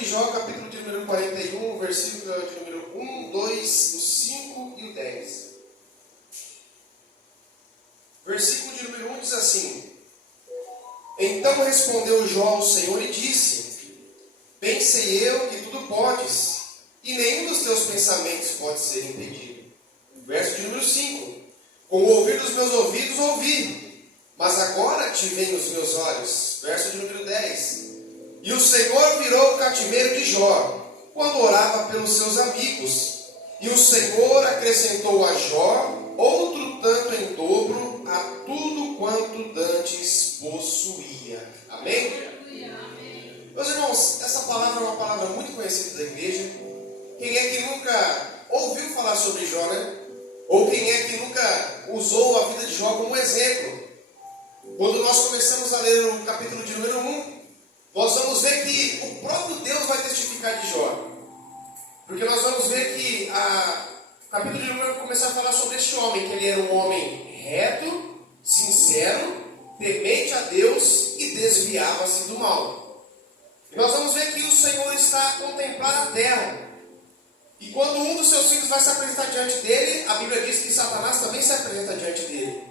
de Jó, capítulo de número 41, versículo de número 1, 2, o 5 e o 10. Versículo de número 1 diz assim: Então respondeu Jó ao Senhor e disse: Bem sei eu que tudo podes, e nenhum dos teus pensamentos pode ser impedido. Verso de número 5: Com o ouvir dos meus ouvidos ouvi, mas agora te veem os meus olhos. Verso de número 10: E o Senhor virou o cativeiro de Jó, quando orava pelos seus amigos. E o Senhor acrescentou a Jó outro tanto em dobro a tudo quanto dantes possuía. Amém? Meus irmãos, essa palavra é uma palavra muito conhecida da igreja. Quem é que nunca ouviu falar sobre Jó, né? Ou quem é que nunca usou a vida de Jó como exemplo? Quando nós começamos a ler o capítulo de número 1, nós vamos ver que o próprio Deus vai testificar de Jó. Porque nós vamos ver que o capítulo de número 1 vai começar a falar sobre este homem, que ele era um homem reto, sincero, temente a Deus e desviava-se do mal. E nós vamos ver que o Senhor está a contemplar a terra. E quando um dos seus filhos vai se apresentar diante dele, a Bíblia diz que Satanás também se apresenta diante dele.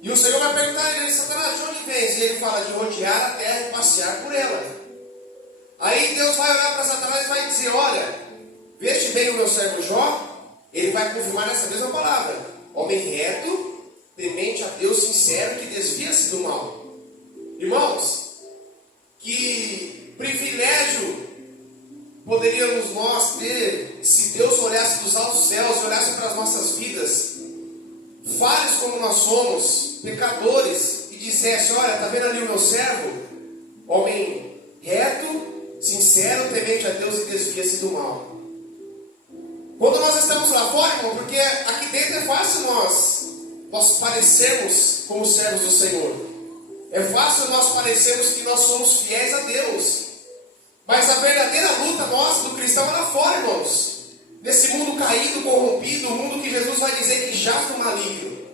E o Senhor vai perguntar a ele: Satanás, de onde vens? E ele fala: de rodear a terra e passear por ela. Aí Deus vai olhar para Satanás e vai dizer: olha, veste bem o meu servo Jó? Ele vai confirmar essa mesma palavra: homem reto, temente a Deus, sincero, que desvia-se do mal. Irmãos, que privilégio poderíamos nós ter se Deus olhasse dos altos céus e olhasse para as nossas vidas, falhos como nós somos, pecadores, e dissesse: olha, está vendo ali o meu servo? Homem reto, sincero, temente a Deus e desvia-se do mal. Quando nós estamos lá fora, irmão, porque aqui dentro é fácil nós parecermos como servos do Senhor. É fácil nós parecermos que nós somos fiéis a Deus. Mas a verdadeira luta nossa, do cristão, é lá fora, irmãos. Nesse mundo caído, corrompido, o mundo que Jesus vai dizer que jaz no maligno.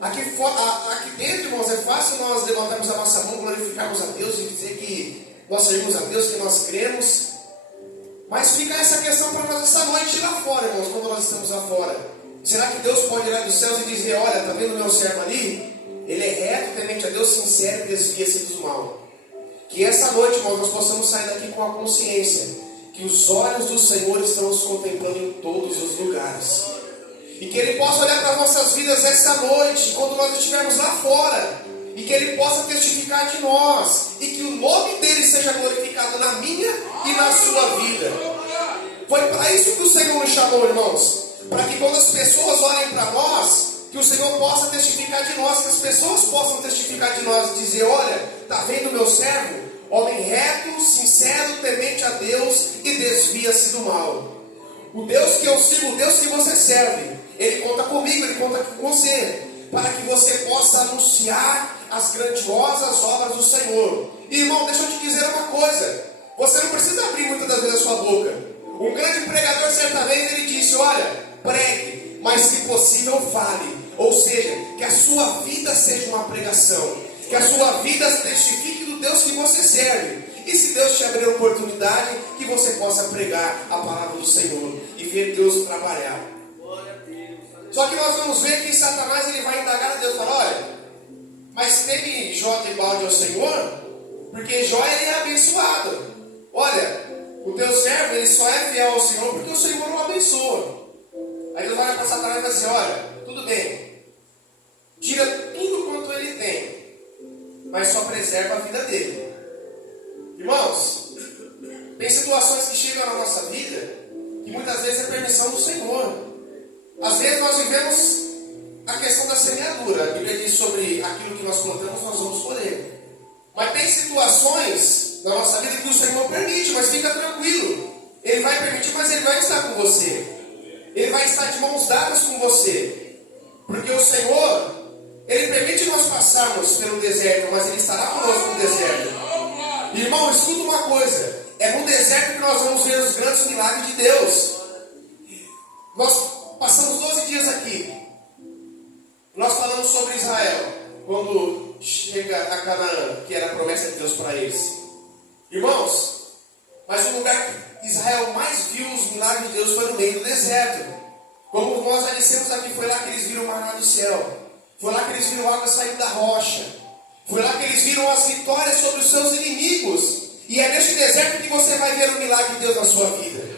Aqui dentro, irmãos, é fácil nós levantarmos a nossa mão, glorificarmos a Deus e dizer que nós servimos a Deus, que nós cremos. Mas fica essa questão para nós essa noite lá fora, irmãos, quando nós estamos lá fora. Será que Deus pode ir lá dos céus e dizer: olha, está vendo o meu servo ali? Ele é reto, temente a Deus, sincero e desvia-se do mal. Que essa noite, irmãos, nós possamos sair daqui com a consciência que os olhos do Senhor estão nos contemplando em todos os lugares. E que Ele possa olhar para as nossas vidas essa noite, quando nós estivermos lá fora. E que Ele possa testificar de nós. E que o nome dEle seja glorificado na minha e na sua vida. Foi para isso que o Senhor nos chamou, irmãos. Para que quando as pessoas olhem para nós, que o Senhor possa testificar de nós. Que as pessoas possam testificar de nós e dizer: olha, está vendo o meu servo? Homem reto, sincero, temente a Deus e desvia-se do mal. O Deus que eu sirvo, o Deus que você serve, Ele conta comigo, Ele conta com você, para que você possa anunciar as grandiosas obras do Senhor. E, irmão, deixa eu te dizer uma coisa: você não precisa abrir muitas das vezes a sua boca. Um grande pregador, certa vez, ele disse: olha, pregue, mas se possível fale. Ou seja, que a sua vida seja uma pregação, que a sua vida testifique do Deus que você serve. E se Deus te abrir a oportunidade, que você possa pregar a palavra do Senhor e ver Deus trabalhar. Só que nós vamos ver que Satanás ele vai indagar a Deus e falar: olha, mas teve Jó de balde ao Senhor? Porque Jó ele é abençoado. Olha, o teu servo ele só é fiel ao Senhor porque o Senhor o abençoa. Aí Deus vai para Satanás e vai dizer: olha, tudo bem, tira tudo quanto ele tem, mas só preserva a vida dele. Irmãos, tem situações que chegam na nossa vida que muitas vezes é permissão do Senhor. Às vezes nós vivemos a questão da semeadura. A Bíblia diz sobre aquilo que nós plantamos, nós vamos colher. Mas tem situações na nossa vida que o Senhor permite, mas fica tranquilo. Ele vai permitir, mas Ele vai estar com você. Ele vai estar de mãos dadas com você. Porque o Senhor, Ele permite nós passarmos pelo deserto, mas Ele estará conosco no deserto. Irmão, escuta uma coisa: é no deserto que nós vamos ver os grandes milagres de Deus. Nós passamos 12 dias aqui. Nós falamos sobre Israel, quando chega a Canaã, que era a promessa de Deus para eles. Irmãos, Mas o lugar que Israel mais viu os milagres de Deus foi no meio do deserto. Como nós já dissemos aqui, foi lá que eles viram o maná do céu. Foi lá que eles viram água saindo da rocha. Foi lá que eles viram as vitórias sobre os seus inimigos. E é neste deserto que você vai ver o milagre de Deus na sua vida.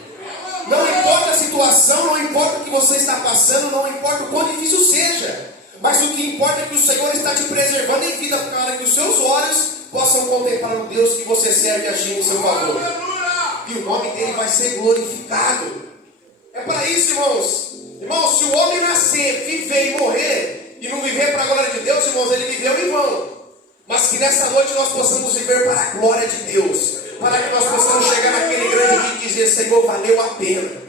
Não importa a situação, não importa o que você está passando, não importa o quão difícil seja. Mas o que importa é que o Senhor está te preservando em vida para que os seus olhos possam contemplar o Deus que você serve e agir no seu favor. E o nome dele vai ser glorificado. É para isso, irmãos. Irmãos, se o homem nascer, viver e morrer, e não viver para a glória de Deus, irmãos, ele viveu em vão. Mas que nessa noite nós possamos viver para a glória de Deus. Para que nós possamos chegar naquele grande dia e dizer: Senhor, valeu a pena.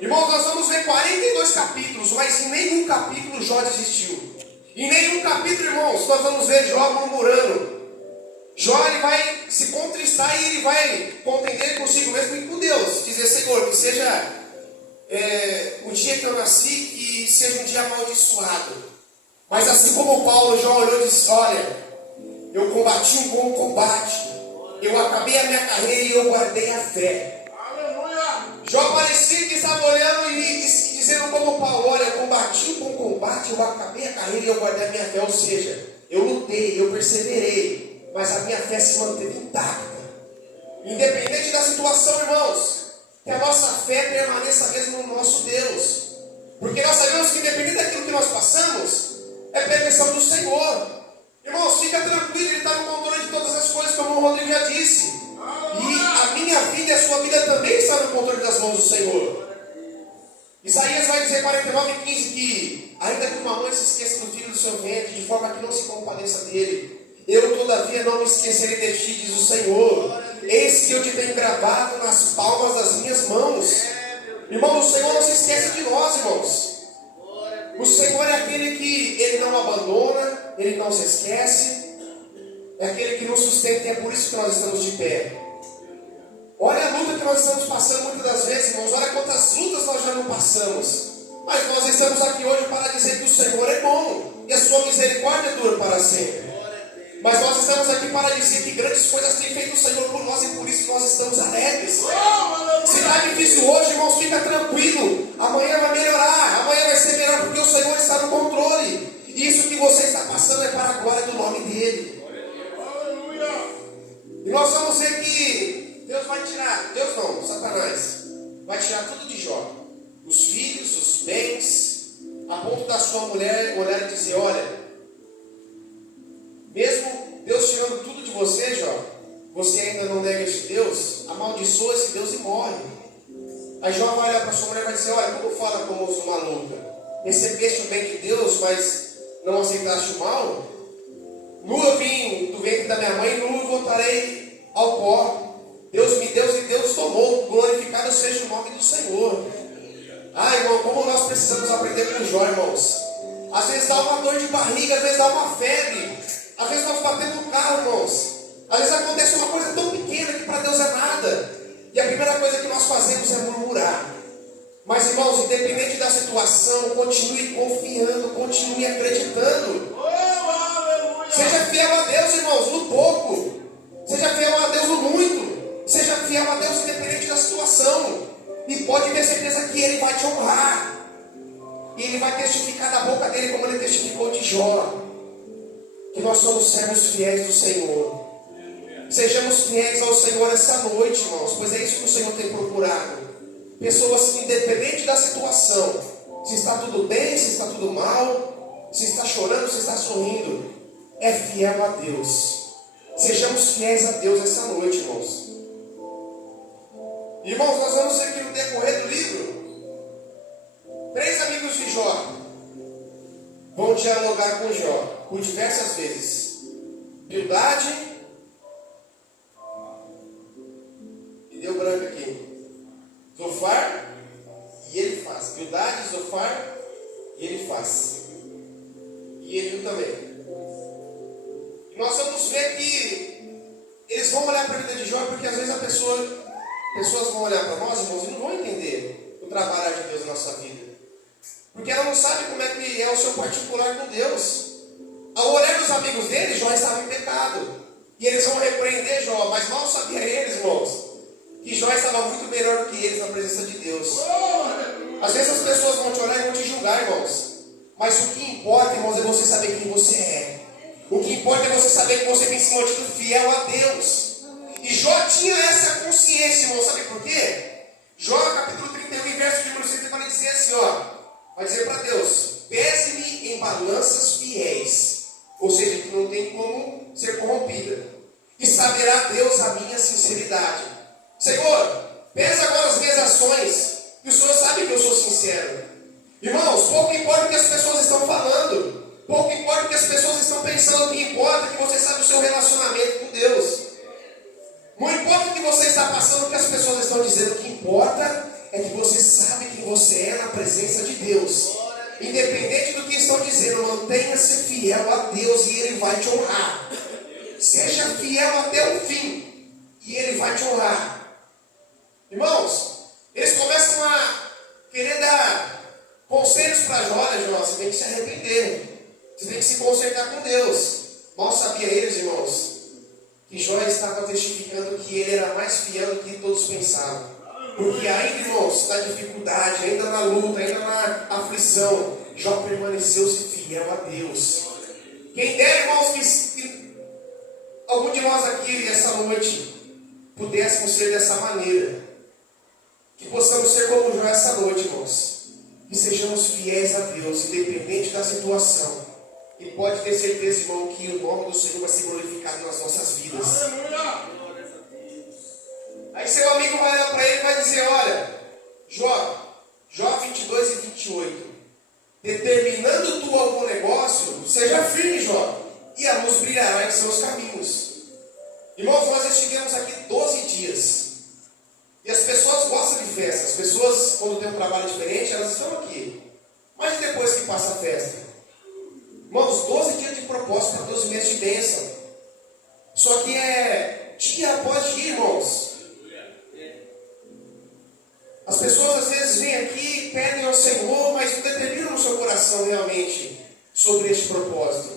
Irmãos, nós vamos ver 42 capítulos, mas em nenhum capítulo Jó desistiu. Em nenhum capítulo, irmãos, nós vamos ver Jó murmurando. Jó, ele vai se contristar e ele vai contender consigo mesmo e com Deus. Dizer: Senhor, que seja o dia que eu nasci, que seja um dia amaldiçoado. Mas assim como Paulo, Jó olhou e disse: olha, eu combati um bom combate, eu acabei a minha carreira e eu guardei a fé. Aleluia! Jó parecia que estava olhando e dizendo como Paulo: olha, eu combati um bom combate, eu acabei a carreira e eu guardei a minha fé. Ou seja, eu lutei, eu perseverei, mas a minha fé se manteve intacta. Independente da situação, irmãos, que a nossa fé permaneça mesmo no nosso Deus. Porque nós sabemos que independente daquilo que nós passamos, é permissão do Senhor. Irmãos, fica tranquilo, Ele está no controle de todas as coisas, como o Rodrigo já disse. E a minha vida e a sua vida também está no controle das mãos do Senhor. Isaías vai dizer 49:15 que ainda que uma mãe se esqueça do filho do seu ventre, de forma que não se compadeça dele, eu todavia não me esquecerei de ti, diz o Senhor. Eis que eu te tenho gravado nas palmas das minhas mãos. Irmãos, o Senhor não se esquece de nós, irmãos. O Senhor é aquele que Ele não abandona, Ele não se esquece. É aquele que nos sustenta e é por isso que nós estamos de pé. Olha a luta que nós estamos passando muitas das vezes, irmãos. Olha quantas lutas nós já não passamos. Mas nós estamos aqui hoje para dizer que o Senhor é bom e a sua misericórdia dura para sempre. Mas nós estamos aqui para dizer que grandes coisas tem feito o Senhor por nós e por isso nós estamos alegres. Se está difícil hoje, irmãos, fica tranquilo. Amanhã vai melhorar, amanhã vai ser melhor porque o Senhor está no controle. E isso que você está passando é para a glória do nome dEle. E nós vamos ver que Deus vai tirar, Deus não, Satanás, vai tirar tudo de Jó. Os filhos, os bens, a ponto da sua mulher olhar e dizer: olha, mesmo Deus tirando tudo de você, Jó, você ainda não nega esse Deus, amaldiçoa esse Deus e morre. Aí Jó vai olhar para sua mulher e vai dizer: olha, como fala como uma louca? Recebeste o bem de Deus, mas não aceitaste o mal? Nu eu vim do ventre da minha mãe, nu voltarei ao pó. Deus me deu e Deus tomou. Glorificado seja o nome do Senhor. Ah, irmão, como nós precisamos aprender com Jó, irmãos. Às vezes dá uma dor de barriga, às vezes dá uma febre. Às vezes nós batemos no carro, irmãos. Às vezes acontece uma coisa tão pequena que para Deus é nada. E a primeira coisa que nós fazemos é murmurar. Mas, irmãos, independente da situação, continue confiando, continue acreditando. Seja fiel a Deus, irmãos, no pouco. Seja fiel a Deus no muito. Seja fiel a Deus independente da situação. E pode ter certeza que Ele vai te honrar. E Ele vai testificar da boca dEle como Ele testificou de Jó. Que nós somos servos fiéis do Senhor. Sejamos fiéis ao Senhor essa noite, irmãos, pois é isso que o Senhor tem procurado. Pessoas que, independente da situação, se está tudo bem, se está tudo mal, se está chorando, se está sorrindo, é fiel a Deus. Sejamos fiéis a Deus essa noite, irmãos. Irmãos, nós vamos ver que no decorrer do livro, 3 amigos de Jó vão dialogar com Jó por diversas vezes. Bildade, e deu branco aqui, Zofar e Elifaz. Bildade, Zofar e Elifaz. E Eliú também. E nós vamos ver que eles vão olhar para a vida de Jó, porque às vezes pessoas vão olhar para nós, irmãos, e não vão entender o trabalho de Deus na nossa vida. Porque ela não sabe como é que é o seu particular com Deus. Ao olhar dos amigos dele, Jó estava em pecado. E eles vão repreender Jó, mas mal sabia eles, irmãos, Mas o que importa, irmãos, é você saber quem você é. O que importa é você saber que você tem se mantido fiel a Deus. E Jó tinha essa consciência, irmão. Sabe por quê? Jó, capítulo 31, verso de número 100, vai dizer assim, ó. Vai dizer para Deus: pese-me em balanças fiéis. Ou seja, que não tem como ser corrompida. E saberá Deus a minha sinceridade. Senhor, pesa agora as minhas ações. E o Senhor sabe que eu sou sincero. Irmãos, pouco importa o que as pessoas estão falando. Pouco importa o que as pessoas estão pensando. O que importa é que você sabe o seu relacionamento com Deus. Não importa o que você está passando, o que as pessoas estão dizendo. O que importa é que você sabe quem você é na presença de Deus. Independente do que estão dizendo, mantenha-se fiel a Deus e Ele vai te honrar. Seja fiel até o fim e Ele vai te honrar. Irmãos, eles começam a querer dar conselhos para Jó. Olha, Jó, você tem que se arrepender. Você tem que se consertar com Deus. Mal sabia eles, irmãos, que Jó estava testificando que ele era mais fiel do que todos pensavam. Porque ainda, irmãos, na dificuldade, ainda na luta, ainda na aflição, Jó permaneceu-se fiel a Deus. Quem dera, irmãos, que algum de nós aqui, essa noite, pudéssemos ser dessa maneira. Que possamos ser como Jó essa noite, irmãos. Que sejamos fiéis a Deus, independente da situação. E pode ter certeza, irmão, que o nome do Senhor vai ser glorificado nas nossas vidas. Aí seu amigo vai olhar para ele e vai dizer: olha, Jó 22 e 28. Determinando tu algum negócio, seja firme, Jó, e a luz brilhará em seus caminhos. Irmãos, nós estivemos aqui 12 dias. E as pessoas gostam de festa. As pessoas, quando tem um trabalho diferente, elas estão aqui. Mas depois que passa a festa? Irmãos, 12 dias de propósito para 12 meses de bênção. Só que é dia após dia, irmãos. As pessoas às vezes vêm aqui, pedem ao Senhor, mas não determinam no seu coração realmente sobre este propósito.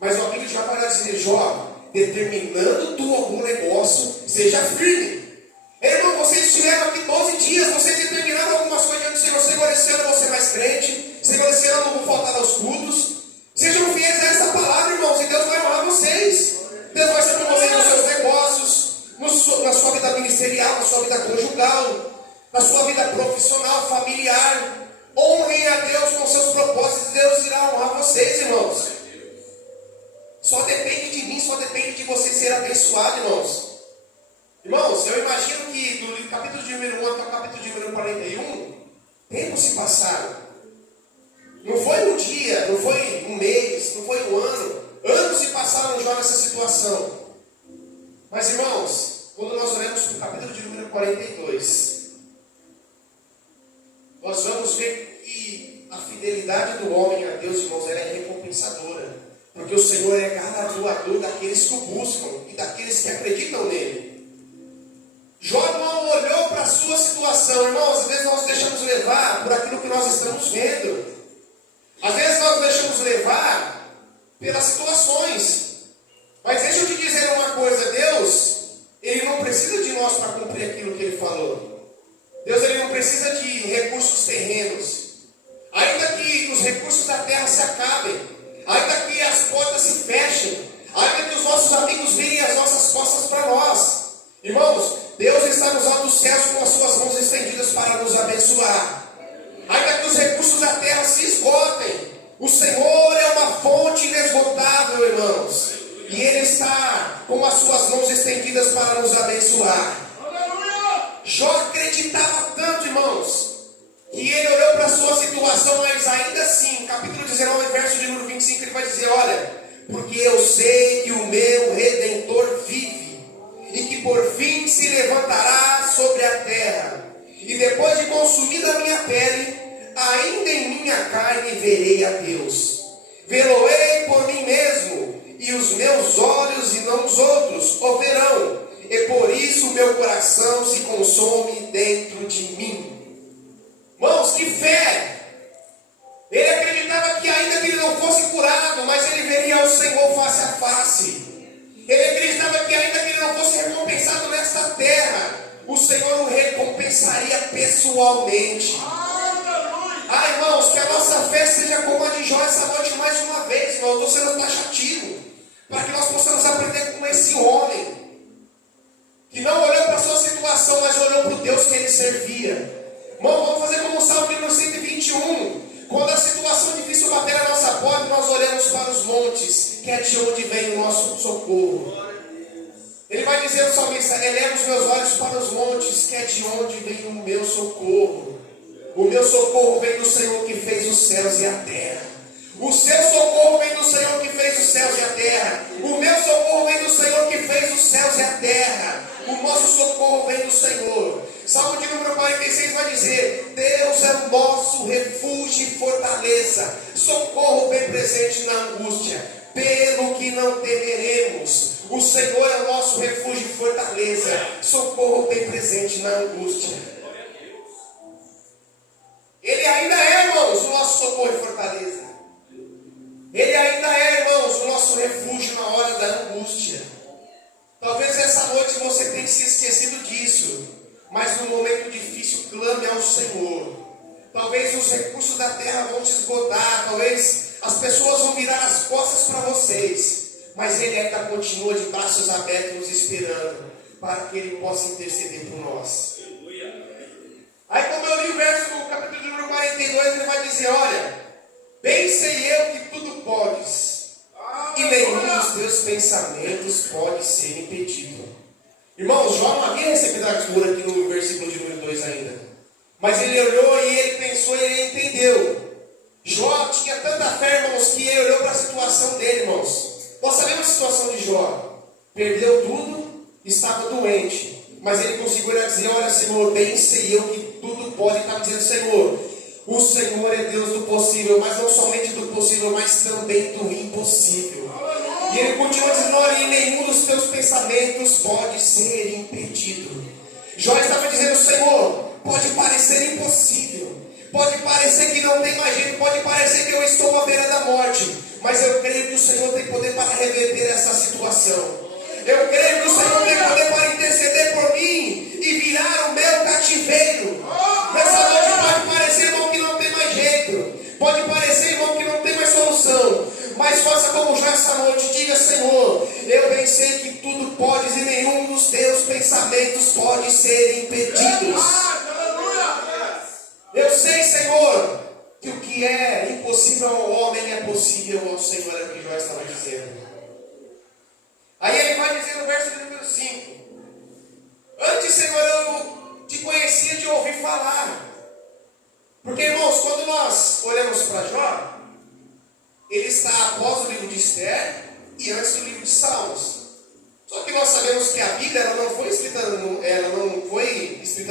Mas o amigo já vai lá dizer: Jó, determinando tu algum negócio, seja firme. Irmão, vocês estiveram aqui 12 dias, vocês determinaram algumas coisas diante do Senhor. Senhor, esse ano eu vou ser mais crente. Senhor, esse ano eu não vou faltar aos cultos. Sejam fiéis a essa palavra, irmãos, e Deus vai honrar vocês. Deus vai ser com vocês nos seus negócios, na sua vida ministerial, na sua vida conjugal, na sua vida profissional, familiar. Honrem a Deus com seus propósitos, Deus irá honrar vocês, irmãos. Só depende de mim, só depende de você ser abençoado, irmãos. Irmãos, eu imagino que do capítulo de número 1 até o capítulo de número 41, tempos se passaram. Não foi um dia, não foi um mês, não foi um ano. Anos se passaram já nessa situação. Mas, irmãos, quando nós olhamos para o capítulo de número 42, nós vamos ver que a fidelidade do homem a Deus, irmãos, ela é recompensadora. Porque o Senhor é galardoador daqueles que o buscam e daqueles que acreditam nele. Jó não olhou para a sua situação. Irmãos, às vezes nós deixamos levar por aquilo que nós estamos vendo. Às vezes nós deixamos levar pelas situações. Mas deixa eu te dizer uma coisa: Deus, Ele não precisa de nós para cumprir aquilo que Ele falou. Deus, Ele não precisa de recursos terrenos. Ainda que os recursos da terra se acabem, ainda que as portas se fechem, ainda que os nossos amigos virem as nossas costas para nós, irmãos, Deus está nos altos céus com as suas mãos estendidas para nos abençoar. Ainda que os recursos da terra se esgotem, o Senhor é uma fonte inesgotável, irmãos. E Ele está com as suas mãos estendidas para nos abençoar. Jó acreditava tanto, irmãos, que ele olhou para a sua situação, mas ainda assim, capítulo 19, verso de número 25, ele vai dizer: olha, porque eu sei que o meu Redentor vive, e que por fim se levantará sobre a terra, e depois de consumida a minha pele, ainda em minha carne verei a Deus. Vê-lo-ei por mim mesmo, e os meus olhos e não os outros o verão, e por isso o meu coração se consome dentro de mim. Irmãos, que fé! Ele acreditava que ainda que ele não fosse curado, mas ele veria o Senhor face a face. Ele acreditava que ainda que ele não fosse recompensado nesta terra, o Senhor o recompensaria pessoalmente. Ah, irmãos, que a nossa fé seja como a de Jó essa noite mais uma vez, irmão. Eu estou sendo taxativo, para que nós possamos aprender com esse homem, que não olhou para a sua situação, mas olhou para o Deus que ele servia. Irmão, vamos fazer como o Salmo número 121. Quando a situação difícil bater na nossa porta, nós olhamos para os montes, que é de onde vem o nosso socorro. Ele vai dizer ao salmista: eleva os meus olhos para os montes, que é de onde vem o meu socorro. O meu socorro vem do Senhor que fez os céus e a terra. O seu socorro vem do Senhor que fez os céus e a terra. O meu socorro vem do Senhor que fez os céus e a terra. O nosso socorro vem do Senhor. Salmo de número 46 vai dizer: Deus é o nosso refúgio e fortaleza, socorro bem presente na angústia, pelo que não temeremos. O Senhor é o nosso refúgio e fortaleza, socorro bem presente na angústia. Ele ainda é, irmãos, o nosso socorro e fortaleza. Ele ainda é, irmãos, o nosso refúgio na hora da angústia. Talvez essa noite você tenha se esquecido disso, mas no momento difícil clame ao Senhor. Talvez os recursos da terra vão se esgotar, talvez as pessoas vão virar as costas para vocês, mas Ele ainda continua de braços abertos nos esperando, para que Ele possa interceder por nós. Aí, como eu li o verso do capítulo número 42, ele vai dizer: olha, bem sei eu que tudo podes, e nenhum dos teus pensamentos pode ser impedido. Irmãos, Jó não havia recebido a cura aqui no versículo de número 2 ainda, mas ele olhou e ele pensou e ele entendeu. Jó tinha tanta fé, irmãos, que ele olhou para a situação dele, irmãos. Nós sabemos a situação de Jó. Perdeu tudo, estava doente, mas ele conseguiu dizer: olha, Senhor, bem sei eu que tudo pode. Estava dizendo: Senhor, o Senhor é Deus do possível, mas não somente do possível, mas também do impossível. E ele continua dizendo: olha, e nenhum dos teus pensamentos pode ser impedido. Jó estava dizendo: Senhor, pode parecer impossível, pode parecer que não tem mais jeito, pode parecer que eu estou à beira da morte, mas eu creio que o Senhor tem poder para reverter essa situação. Eu creio que o Senhor tem poder para interceder por mim e virar o meu cativeiro. Nessa noite pode parecer, irmão, que não tem mais jeito, pode parecer, irmão, que não tem mais solução, mas faça como já essa noite, diga: Senhor, eu bem sei que tudo podes e nenhum dos teus pensamentos pode ser impedidos. Eu sei, Senhor, que o que é impossível ao homem é possível ao Senhor, é o que Jó estava dizendo. Aí ele vai dizer no verso número 5: antes, Senhor, eu te conhecia de ouvir falar. Porque, irmãos, quando nós olhamos para Jó, ele está após o livro de Esther e antes do livro de Salmos. Só que nós sabemos que a Bíblia ela não foi escrita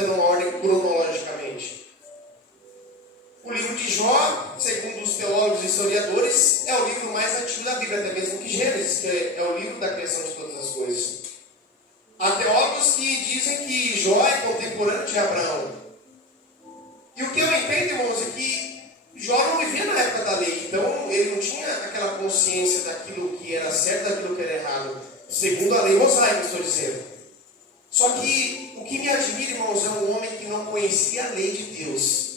numa ordem cronologicamente. O livro de Jó, segundo os teólogos e historiadores, é o livro mais antigo da Bíblia, até mesmo que Gênesis, que é o livro da criação de todas as coisas. Há teólogos que dizem que Jó é contemporâneo de Abraão. E o que eu entendo, irmãos, é que Jó não vivia na época da lei, então ele não tinha aquela consciência daquilo que era certo e daquilo que era errado, segundo a lei mosaica, estou dizendo. Só que o que me admira, irmãos, é um homem que não conhecia a lei de Deus.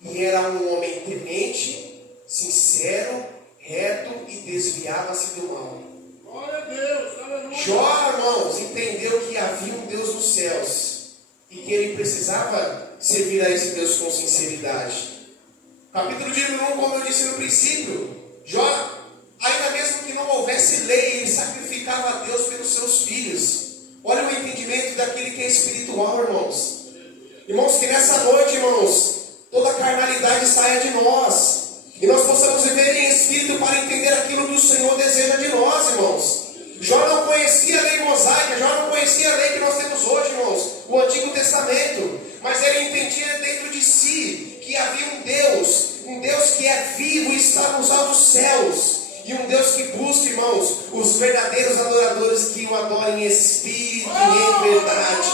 E era um homem temente, sincero, reto e desviava-se do mal. Glória a Deus, aleluia. Jó, irmãos, entendeu que havia um Deus nos céus e que ele precisava servir a esse Deus com sinceridade. Capítulo de número 1, como eu disse no princípio, Jó, ainda mesmo que não houvesse lei, ele sacrificava a Deus pelos seus filhos. Olha o entendimento daquele que é espiritual, irmãos. Irmãos, que nessa noite, irmãos, toda a carnalidade saia de nós, e nós possamos viver em espírito para entender aquilo que o Senhor deseja de nós, irmãos. Jó não conhecia a lei mosaica, Jó não conhecia a lei que nós temos hoje, irmãos, o Antigo Testamento, mas ele entendia dentro de si que havia um Deus que é vivo e está nos altos céus, e um Deus que busca, irmãos, os verdadeiros adoradores que o adorem em espírito e em verdade.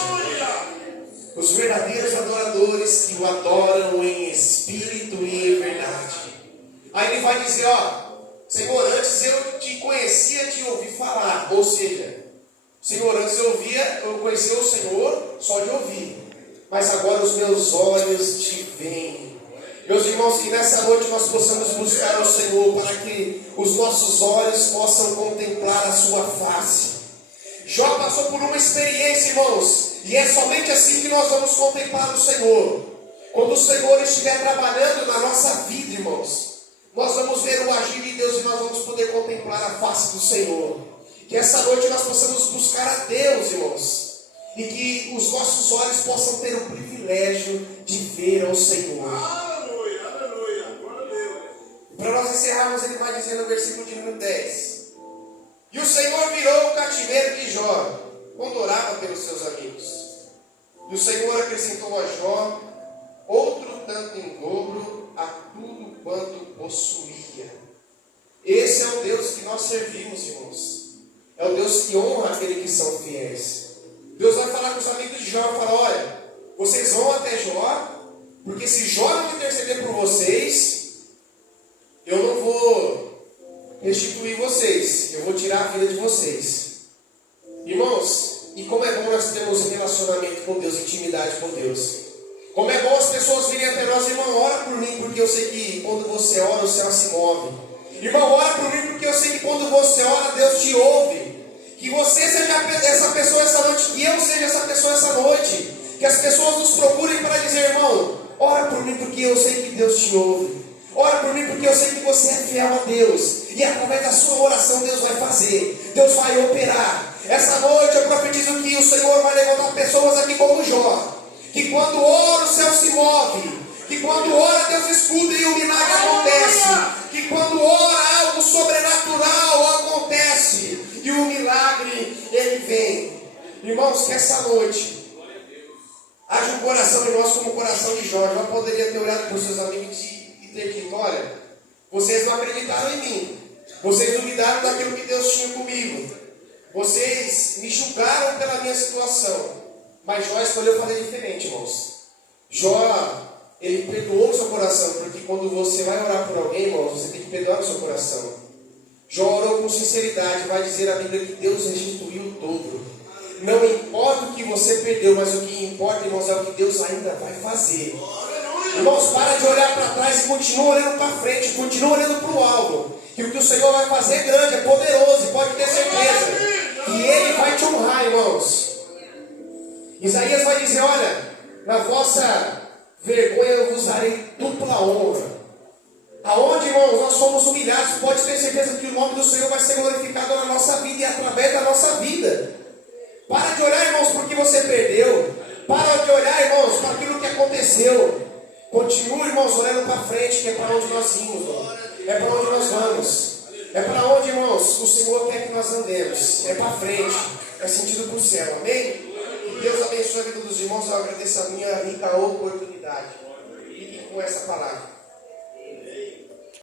Os verdadeiros adoradores que o adoram em espírito e em verdade. Aí ele vai dizer: ó, Senhor, antes eu te conhecia de ouvir falar. Ou seja, Senhor, antes eu conhecia o Senhor só de ouvir, mas agora os meus olhos te veem. Meus irmãos, que nessa noite nós possamos buscar o Senhor para que os nossos olhos possam contemplar a sua face. Jó passou por uma experiência, irmãos, e é somente assim que nós vamos contemplar o Senhor. Quando o Senhor estiver trabalhando na nossa vida, irmãos, nós vamos ver o agir de Deus e nós vamos poder contemplar a face do Senhor. Que essa noite nós possamos buscar a Deus, irmãos, e que os nossos olhos possam ter o privilégio de ver ao Senhor. Aleluia, aleluia. Glória a Deus. Para nós encerrarmos, ele vai dizer no versículo de número 10. E o Senhor virou o cativeiro de Jó, quando orava pelos seus amigos. E o Senhor acrescentou a Jó outro tanto em dobro a tudo quanto possuía. Esse é o Deus que nós servimos, irmãos. É o Deus que honra aqueles que são fiéis. Deus vai falar com os amigos de Jó, vai falar, olha, vocês vão até Jó, porque se Jó não interceder por vocês, eu não vou restituir vocês, eu vou tirar a vida de vocês. Irmãos, e como é bom nós termos um relacionamento com Deus, intimidade com Deus. Como é bom as pessoas virem até nós, irmão, ora por mim, porque eu sei que quando você ora, o céu se move. Irmão, ora por mim, porque eu sei que quando você ora, Deus te ouve. Que você seja essa pessoa essa noite, que eu seja essa pessoa essa noite. Que as pessoas nos procurem para dizer, irmão, ora por mim, porque eu sei que Deus te ouve. Ora por mim, porque eu sei que você é fiel a Deus. E através da sua oração, Deus vai fazer. Deus vai operar. Essa noite eu profetizo que o Senhor vai levantar pessoas aqui como Jó. Que quando ora o céu se move. Que quando ora Deus escuta e o milagre acontece. Que quando ora algo sobrenatural acontece. E o milagre ele vem. Irmãos, que essa noite haja um coração em nós como o coração de Jó. Jó poderia ter olhado para os seus amigos e ter dito, olha, vocês não acreditaram em mim. Vocês duvidaram daquilo que Deus tinha comigo. Vocês me julgaram pela minha situação. Mas Jó escolheu fazer diferente, irmãos. Jó, ele perdoou o seu coração, porque quando você vai orar por alguém, irmãos, você tem que perdoar o seu coração. Jó orou com sinceridade, vai dizer a Bíblia que Deus restituiu o dobro. Não importa o que você perdeu, mas o que importa, irmãos, é o que Deus ainda vai fazer. Irmãos, para de olhar para trás e continua olhando para frente, continua olhando para o alvo. Que o que o Senhor vai fazer é grande, é poderoso, e pode ter certeza que Ele vai te honrar, irmãos. Isaías vai dizer, olha, na vossa vergonha eu vos darei dupla honra. Aonde, irmãos, nós somos humilhados, pode ter certeza que o nome do Senhor vai ser glorificado na nossa vida e através da nossa vida. Para de olhar, irmãos, para o que você perdeu. Para de olhar, irmãos, para aquilo que aconteceu. Continue, irmãos, olhando para frente, que é para onde nós vimos, irmão. É para onde nós vamos. É para onde, irmãos, o Senhor quer que nós andemos. É para frente. É sentido para o céu. Amém? Que Deus abençoe a vida dos irmãos. Eu agradeço a minha rica oportunidade. Fiquem com essa palavra.